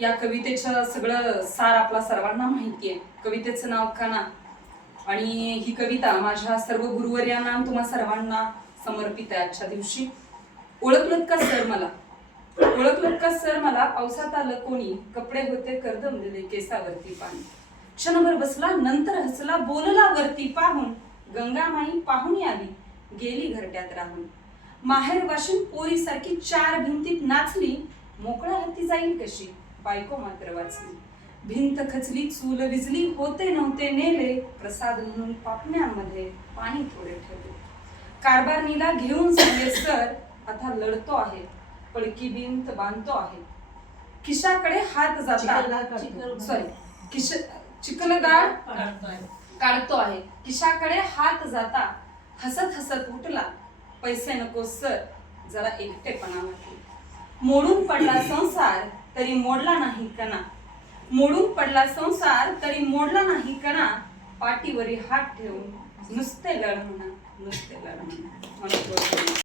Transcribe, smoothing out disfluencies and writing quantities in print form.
या कवितेचं सगळं सार आपला सर्वांना माहिती आहे. कवितेचं नाव कणा आणि ही कविता माझ्या सर्व गुरुवर्यांना आणि तुम्हा सर्वांना समर्पित आहे. आजच्या दिवशी ओळखलत का सर मला, ओळखलत का सर मला, पावसात आलं कोणी, कपडे होते कर्दमलेले केसावरती पाणी, क्षणभर बसला नंतर हसला, बोलला वरती पाहून, गंगामाई पाहुणी आली गेली घरट्यात राहून, माहेर वाशिन पोरीसारखी चार भिंतीत नाचली, मोकळ्या हाती जाईल कशी, बायको मात्र वाचली, भिंत खचली चूल विजली, होते नव्हते नेले, प्रसाद म्हणून पापण्यांमध्ये पाणी थोडे ठेवले, कारभारणीला घेऊन सांगे सर, आता लढतो आहे, पळकी भिंत बांधतो आहे, खिशाकडे हात जाता चिखलगाळ काढतो आहे, खिशाकडे हात जाता, हसत हसत उठला, पैसे नको सर, जरा एकटेपणा वाटला, मोडून पडला संसार तरी मोडला नाही कणा, मोडून पडला संसार तरी मोडला नाही कणा, पाठीवरी हात ठेवून नुसते लढ म्हणा, नुसते लढ म्हणा.